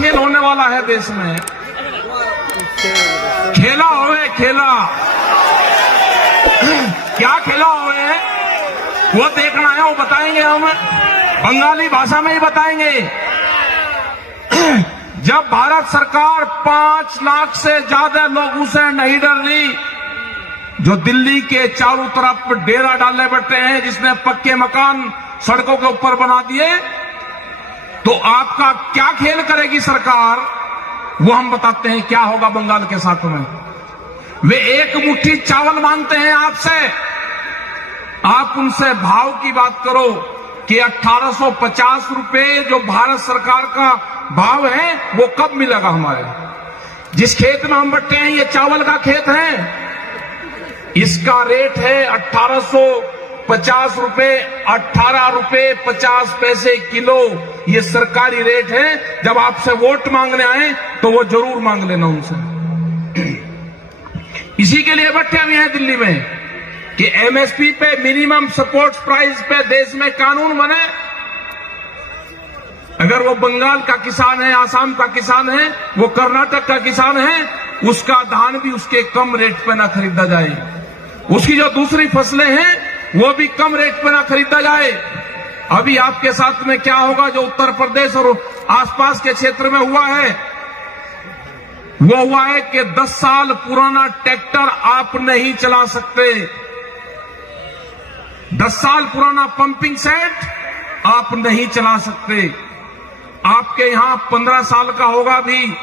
खेल होने वाला है देश में, खेला होवे खेला, क्या खेला होवे वो देखना है, वो बताएंगे हम बंगाली भाषा में ही बताएंगे। जब भारत सरकार 5 लाख से ज्यादा लोगों से नहीं डर रही, जो दिल्ली के चारों तरफ डेरा डालने बैठे हैं, जिसने पक्के मकान सड़कों के ऊपर बना दिए, तो आपका क्या खेल करेगी सरकार, वो हम बताते हैं क्या होगा बंगाल के साथ में। वे एक मुट्ठी चावल मांगते हैं आपसे, आप उनसे भाव की बात करो कि 1850 रुपए जो भारत सरकार का भाव है वो कब मिलेगा हमारे। जिस खेत में हम बैठे हैं ये चावल का खेत है, इसका रेट है 1850 रुपए, 18 रुपए 50 पैसे किलो, ये सरकारी रेट है। जब आपसे वोट मांगने आए तो वो जरूर मांग लेना उनसे। इसी के लिए बैठे हुए हैं दिल्ली में कि एमएसपी पे, मिनिमम सपोर्ट प्राइस पे देश में कानून बने। अगर वो बंगाल का किसान है, आसाम का किसान है, वो कर्नाटक का किसान है, उसका धान भी उसके कम रेट पे ना खरीदा जाए, उसकी जो दूसरी फसलें हैं वो भी कम रेट पे ना खरीदा जाए। अभी आपके साथ में क्या होगा, जो उत्तर प्रदेश और आसपास के क्षेत्र में हुआ है, वो हुआ है कि 10 साल पुराना ट्रैक्टर आप नहीं चला सकते, 10 साल पुराना पंपिंग सेट आप नहीं चला सकते। आपके यहां 15 साल का होगा भी,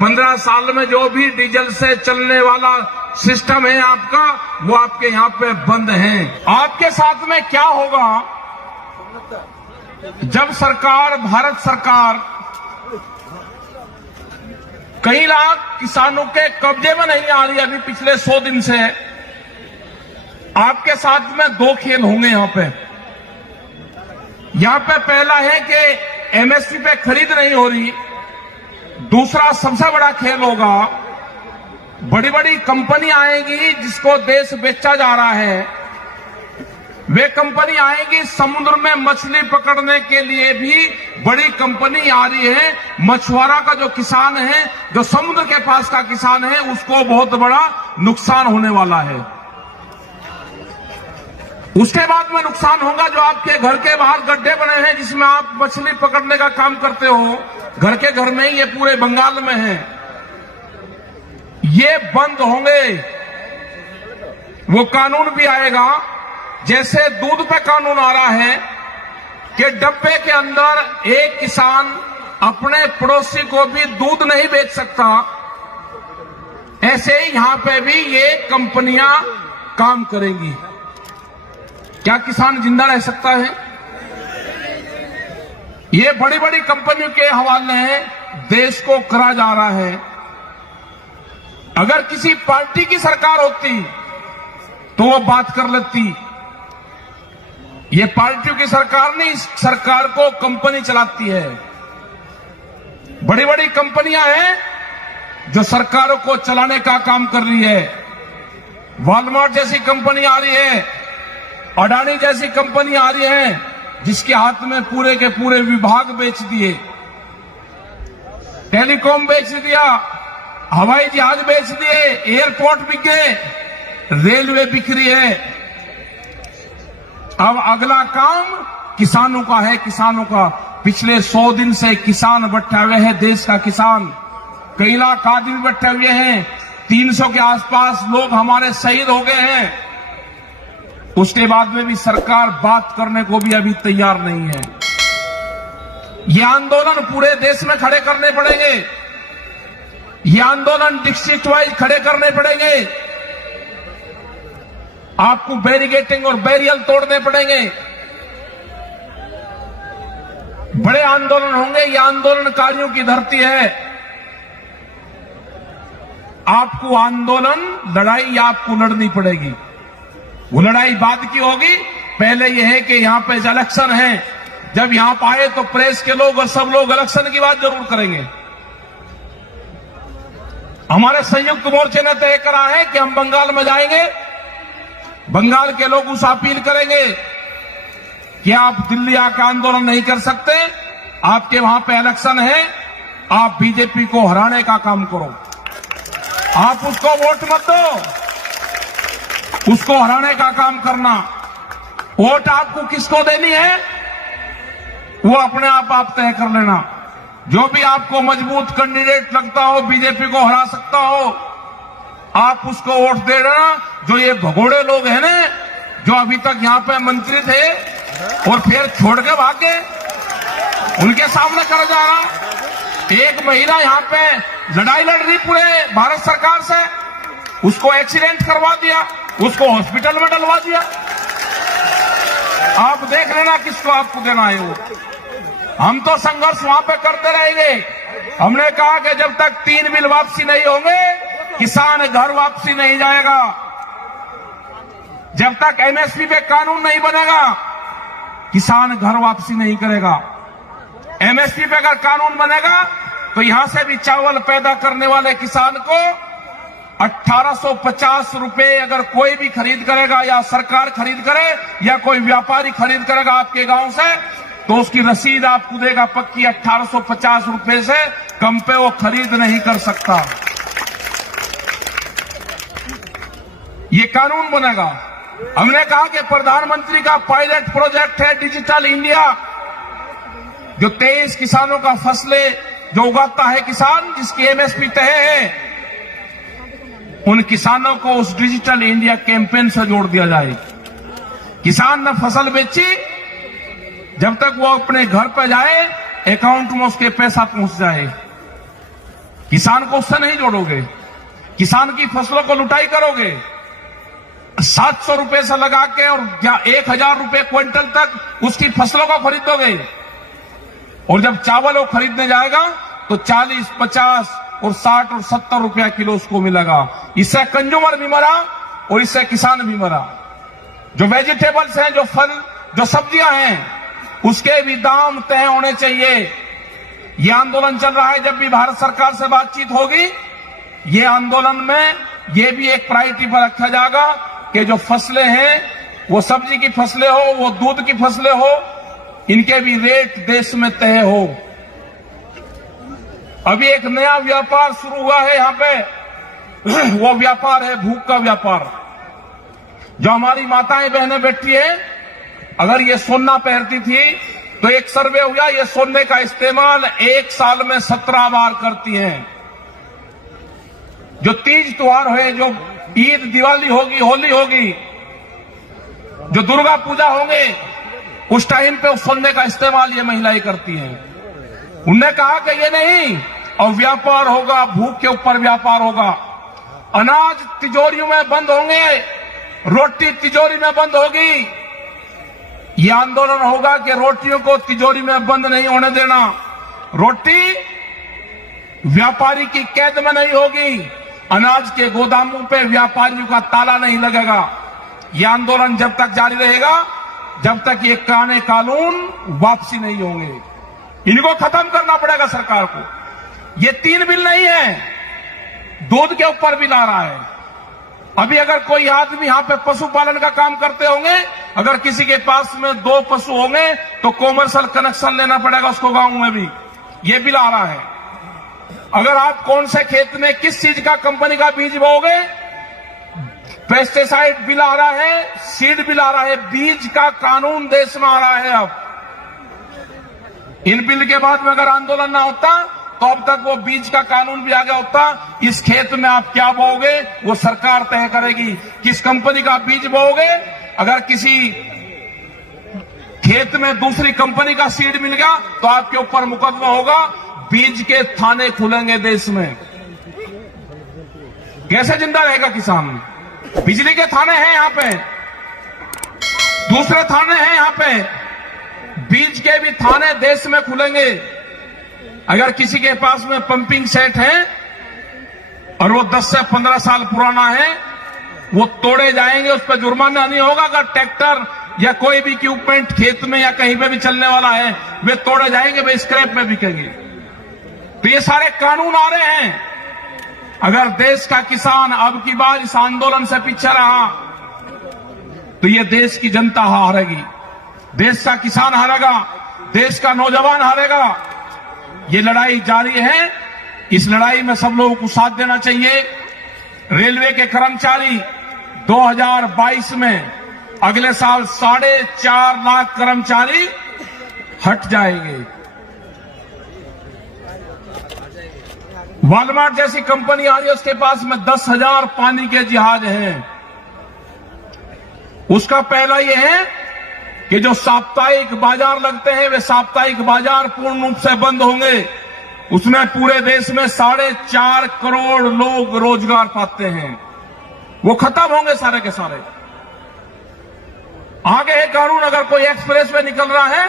15 साल में जो भी डीजल से चलने वाला सिस्टम है आपका, वो आपके यहां पे बंद है। आपके साथ में क्या होगा जब सरकार, भारत सरकार कई लाख किसानों के कब्जे में नहीं आ रही, अभी पिछले 100 दिन से आपके साथ में 2 खेल होंगे यहां पे पहला है कि एमएसपी पे खरीद नहीं हो रही, दूसरा सबसे बड़ा खेल होगा, बड़ी बड़ी कंपनी आएगी जिसको देश बेचा जा रहा है, वे कंपनी आएगी समुद्र में मछली पकड़ने के लिए भी बड़ी कंपनी आ रही है। मछुआरा का जो किसान है, जो समुद्र के पास का किसान है, उसको बहुत बड़ा नुकसान होने वाला है। उसके बाद में नुकसान होगा जो आपके घर के बाहर गड्ढे बने हैं जिसमें आप मछली पकड़ने का काम करते हो, घर के घर में ही, ये पूरे बंगाल में है, ये बंद होंगे। वो कानून भी आएगा, जैसे दूध पे कानून आ रहा है कि डब्बे के अंदर एक किसान अपने पड़ोसी को भी दूध नहीं बेच सकता, ऐसे ही यहां पे भी ये कंपनियां काम करेंगी। क्या किसान जिंदा रह सकता है? ये बड़ी बड़ी कंपनियों के हवाले देश को करा जा रहा है। अगर किसी पार्टी की सरकार होती तो वो बात कर लेती, ये पार्टियों की सरकार नहीं, इस सरकार को कंपनी चलाती है। बड़ी बड़ी कंपनियां हैं जो सरकारों को चलाने का काम कर रही है। वॉलमार्ट जैसी कंपनी आ रही है, अडानी जैसी कंपनी आ रही है, जिसके हाथ में पूरे के पूरे विभाग बेच दिए, टेलीकॉम बेच दिया, हवाई जहाज बेच दिए, एयरपोर्ट बिक गए, रेलवे बिक रही है। अब अगला काम किसानों का है, किसानों का। पिछले 100 दिन से किसान बैठे हुए हैं, देश का किसान, कई लाख आदमी बैठे हुए हैं, 300 के आसपास लोग हमारे शहीद हो गए हैं। उसके बाद में भी सरकार बात करने को भी अभी तैयार नहीं है। ये आंदोलन पूरे देश में खड़े करने पड़ेंगे, ये आंदोलन डिस्ट्रिक्ट वाइज खड़े करने पड़ेंगे। आपको बैरिकेडिंग और बैरियल तोड़ने पड़ेंगे, बड़े आंदोलन होंगे। ये आंदोलनकारियों की धरती है। आपको आंदोलन, लड़ाई आपको लड़नी पड़ेगी। वो लड़ाई बाद की होगी, पहले यह है कि यहां पे इलेक्शन है, जब यहां पर आए तो प्रेस के लोग और सब लोग इलेक्शन की बात जरूर करेंगे। हमारे संयुक्त मोर्चे ने तय करा है कि हम बंगाल में जाएंगे, बंगाल के लोग उस अपील करेंगे कि आप दिल्ली आकर आंदोलन नहीं कर सकते, आपके वहां पे इलेक्शन है, आप बीजेपी को हराने का काम करो। आप उसको वोट मत दो, उसको हराने का काम करना। वोट आपको किसको देनी है वो अपने आप तय कर लेना। जो भी आपको मजबूत कैंडिडेट लगता हो, बीजेपी को हरा सकता हो, आप उसको वोट दे देना। जो ये भगोड़े लोग हैं ना, जो अभी तक यहां पे मंत्री थे और फिर छोड़ के भाग गए, उनके सामने कर जा रहा। एक महिला यहां पे लड़ाई लड़ रही पूरे भारत सरकार से, उसको एक्सीडेंट करवा दिया, उसको हॉस्पिटल में डलवा दिया। आप देख लेना किसको आपको देना है वो। हम तो संघर्ष वहां पे करते रहेंगे। हमने कहा कि जब तक 3 बिल वापसी नहीं होंगे, किसान घर वापसी नहीं जाएगा। जब तक एमएसपी पे कानून नहीं बनेगा, किसान घर वापसी नहीं करेगा। एमएसपी पे अगर कानून बनेगा तो यहां से भी चावल पैदा करने वाले किसान को 1850 रुपए अगर कोई भी खरीद करेगा, या सरकार खरीद करे या कोई व्यापारी खरीद करेगा आपके गांव से, तो उसकी रसीद आपको देगा पक्की। 1850 रुपए से कम पे वो खरीद नहीं कर सकता। ये कानून बनेगा। हमने कहा कि प्रधानमंत्री का पायलट प्रोजेक्ट है डिजिटल इंडिया, जो 23 किसानों का फसलें जो उगाता है किसान, जिसकी एमएसपी तय है, उन किसानों को उस डिजिटल इंडिया कैंपेन से जोड़ दिया जाए। किसान ने फसल बेची, जब तक वो अपने घर पर जाए अकाउंट में उसके पैसा पहुंच जाए। किसान को उससे नहीं जोड़ोगे, किसान की फसलों को लुटाई करोगे। 700 रुपए से लगा के और 1000 रुपए क्विंटल तक उसकी फसलों को खरीदोगे, और जब चावल वो खरीदने जाएगा तो 40, 50 और 60 और 70 रुपया किलो उसको मिलेगा। इससे कंज्यूमर भी मरा और इससे किसान भी मरा। जो वेजिटेबल्स हैं, जो फल, जो सब्जियां हैं, उसके भी दाम तय होने चाहिए। ये आंदोलन चल रहा है। जब भी भारत सरकार से बातचीत होगी, ये आंदोलन में ये भी एक प्रायोरिटी पर रखा जाएगा कि जो फसलें हैं, वो सब्जी की फसलें हो, वो दूध की फसलें हो, इनके भी रेट देश में तय हो। अभी एक नया व्यापार शुरू हुआ है यहां पे, वो व्यापार है भूख का व्यापार। जो हमारी माताएं बहनें बैठी है, अगर ये सोना पहनती थी तो एक सर्वे हुआ, ये सोने का इस्तेमाल 1 साल में 17 बार करती हैं। जो तीज त्योहार है, जो ईद, दिवाली होगी, होली होगी, जो दुर्गा पूजा होंगे, उस टाइम पे उस सोने का इस्तेमाल ये महिलाएं करती हैं। उनने कहा कि ये नहीं, और व्यापार होगा, भूख के ऊपर व्यापार होगा। अनाज तिजोरियों में बंद होंगे, रोटी तिजोरी में बंद होगी। यह आंदोलन होगा कि रोटियों को तिजोरी में बंद नहीं होने देना। रोटी व्यापारी की कैद में नहीं होगी। अनाज के गोदामों पे व्यापारियों का ताला नहीं लगेगा। यह आंदोलन जब तक जारी रहेगा, जब तक ये कानून वापसी नहीं होंगे। इनको खत्म करना पड़ेगा सरकार को। ये 3 बिल नहीं है, दूध के ऊपर बिल आ रहा है। अभी अगर कोई आदमी यहां पे पशुपालन का काम करते होंगे, अगर किसी के पास में 2 पशु होंगे तो कॉमर्शियल कनेक्शन लेना पड़ेगा उसको गांव में भी। ये बिल आ रहा है। अगर आप कौन से खेत में किस चीज का कंपनी का बीज बोओगे, पेस्टिसाइड बिल आ रहा है, सीड बिल आ रहा है। बीज का कानून देश में आ रहा है। अब इन बिल के बाद में अगर आंदोलन ना होता तो अब तक वो बीज का कानून भी आ गया होता। इस खेत में आप क्या बोओगे वो सरकार तय करेगी। किस कंपनी का बीज बोओगे, अगर किसी खेत में दूसरी कंपनी का सीड मिल गया तो आपके ऊपर मुकदमा होगा। बीज के थाने खुलेंगे देश में। कैसे जिंदा रहेगा किसान? बिजली के थाने हैं यहां पे, दूसरे थाने हैं यहां पे, बीज के भी थाने देश में खुलेंगे। अगर किसी के पास में पंपिंग सेट है और वो 10 से 15 साल पुराना है, वो तोड़े जाएंगे, उस पर जुर्माना नहीं होगा। अगर ट्रैक्टर या कोई भी इक्विपमेंट खेत में या कहीं पे भी चलने वाला है, वे तोड़े जाएंगे, वे स्क्रैप में बिकेंगे। तो ये सारे कानून आ रहे हैं। अगर देश का किसान अब की बार इस आंदोलन से पीछे रहा तो ये देश की जनता हारेगी, देश का किसान हारेगा, देश का नौजवान हारेगा। ये लड़ाई जारी है। इस लड़ाई में सब लोगों को साथ देना चाहिए। रेलवे के कर्मचारी 2022 में अगले साल 4.5 लाख कर्मचारी हट जाएंगे। वॉलमार्ट जैसी कंपनी आ रही है, उसके पास में 10,000 पानी के जहाज हैं। उसका पहला यह है कि जो साप्ताहिक बाजार लगते हैं वे साप्ताहिक बाजार पूर्ण रूप से बंद होंगे। उसमें पूरे देश में 4.5 करोड़ लोग रोजगार पाते हैं, वो खत्म होंगे सारे के सारे। आगे है कानून, अगर कोई एक्सप्रेस वे निकल रहा है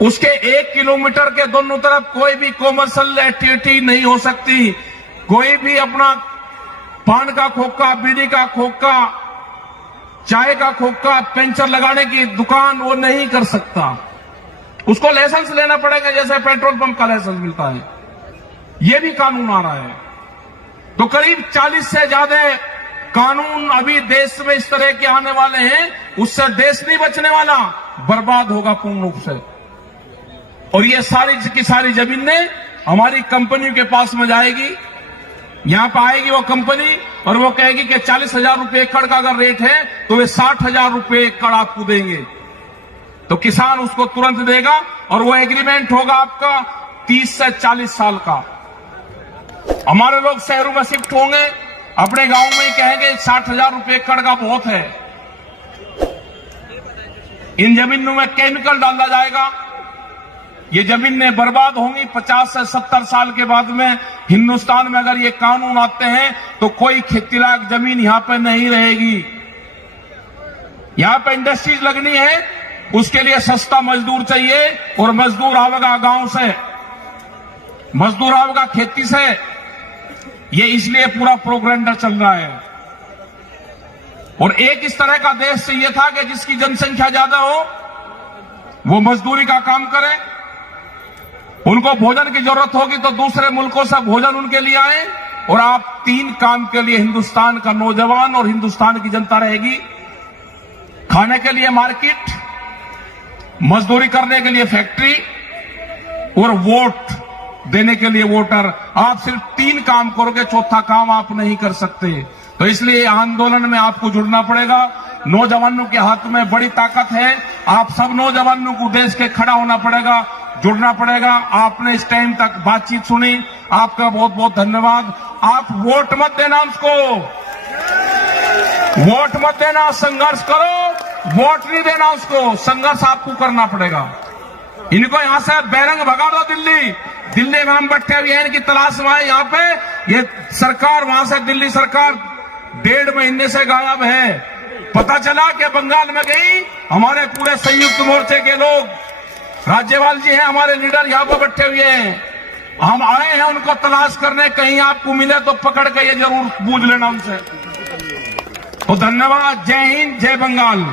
उसके 1 किलोमीटर के दोनों तरफ कोई भी कॉमर्शियल एक्टिविटी नहीं हो सकती। कोई भी अपना पान का खोखा, बीड़ी का खोखा, चाय का खोखा, पंचर लगाने की दुकान वो नहीं कर सकता। उसको लाइसेंस लेना पड़ेगा, जैसे पेट्रोल पंप का लाइसेंस मिलता है। ये भी कानून आ रहा है। तो करीब 40 से ज्यादा कानून अभी देश में इस तरह के आने वाले हैं, उससे देश नहीं बचने वाला, बर्बाद होगा पूर्ण रूप से। और ये सारी की सारी जमीनें हमारी कंपनियों के पास में जाएगी। यहां पर आएगी वो कंपनी और वो कहेगी कि 40,000 रुपए एकड़ का अगर रेट है तो वे 60,000 रुपए एकड़ आपको देंगे। तो किसान उसको तुरंत देगा और वो एग्रीमेंट होगा आपका 30 से 40 साल का। हमारे लोग शहरों में शिफ्ट होंगे, अपने गांव में ही कहेंगे 60,000 रुपए एकड़ का बहुत है। इन जमीनों में केमिकल डाला जाएगा, ये जमीनें बर्बाद होंगी। 50 से 70 साल के बाद में हिंदुस्तान में अगर ये कानून आते हैं तो कोई खेती लायक जमीन यहां पे नहीं रहेगी। यहां पे इंडस्ट्रीज लगनी है, उसके लिए सस्ता मजदूर चाहिए और मजदूर आवेगा गांव से, मजदूर आवेगा खेती से। ये इसलिए पूरा प्रोग्राम चल रहा है। और एक इस तरह का देश चाहिए था कि जिसकी जनसंख्या ज्यादा हो, वो मजदूरी का काम करे, उनको भोजन की जरूरत होगी तो दूसरे मुल्कों से भोजन उनके लिए आए, और आप 3 काम के लिए हिंदुस्तान का नौजवान और हिंदुस्तान की जनता रहेगी। खाने के लिए मार्केट, मजदूरी करने के लिए फैक्ट्री और वोट देने के लिए वोटर। आप सिर्फ 3 काम करोगे, चौथा काम आप नहीं कर सकते। तो इसलिए आंदोलन में आपको जुड़ना पड़ेगा। नौजवानों के हाथ में बड़ी ताकत है। आप सब नौजवानों को देश के खड़ा होना पड़ेगा, जुड़ना पड़ेगा। आपने इस टाइम तक बातचीत सुनी, आपका बहुत बहुत धन्यवाद। आप वोट मत देना उसको, वोट मत देना, संघर्ष करो। वोट नहीं देना उसको, संघर्ष आपको करना पड़ेगा। इनको यहां से बैरंग भगा दो दिल्ली में हम बैठे हुए हैं, इनकी तलाश में आए यहाँ पे। ये सरकार वहां से, दिल्ली सरकार 1.5 महीने से गायब है। पता चला कि बंगाल में गई, हमारे पूरे संयुक्त मोर्चे के लोग, राज्यपाल जी हैं हमारे लीडर यहाँ पर बैठे हुए हैं। हम आए हैं उनको तलाश करने, कहीं आपको मिले तो पकड़ के ये जरूर पूछ लेना उनसे। तो धन्यवाद। जय हिंद, जय बंगाल।